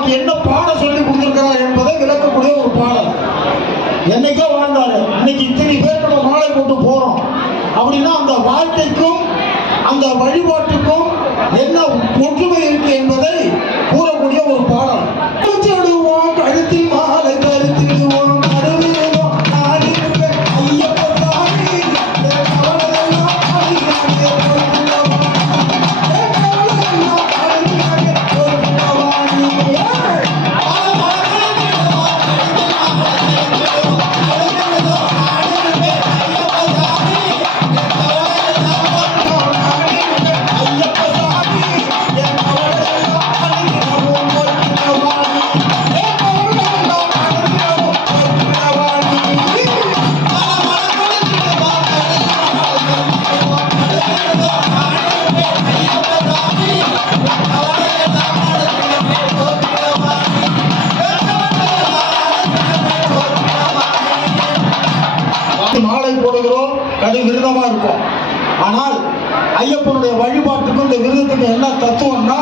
நமக்கு என்ன பாடம் சொல்லி கொடுத்திருக்கிறார் என்பதை விளக்கக்கூடிய ஒரு பாடல். என்னைக்கோ வாழ்ந்தாரு. இன்னைக்கு இத்தனை பேர் நம்ம மாலை போட்டு போறோம். அப்படின்னா அந்த வாழ்க்கைக்கும் அந்த வழிபாட்டுக்கும் மாலை போடுகிறோம் அது விரதமா இருக்கும். ஆனால் ஐயப்பனுடைய வழிபாட்டுக்கும் இந்த விரதத்துக்கு என்ன தத்துவம்னா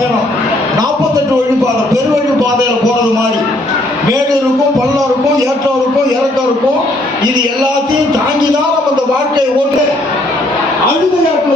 பயணம். நாற்பத்தெட்டு வழிபாதை பெருவழி பாதையில் போகிறது மாதிரி. மேடு இருக்கும் பள்ளம் இருக்கும் ஏற்றம் இருக்கும் இறக்கம் இருக்கும் இது எல்லாத்தையும் தாங்கி தான் நம்ம இந்த வாழ்க்கையை ஓட்டு. அழுதையாட்டு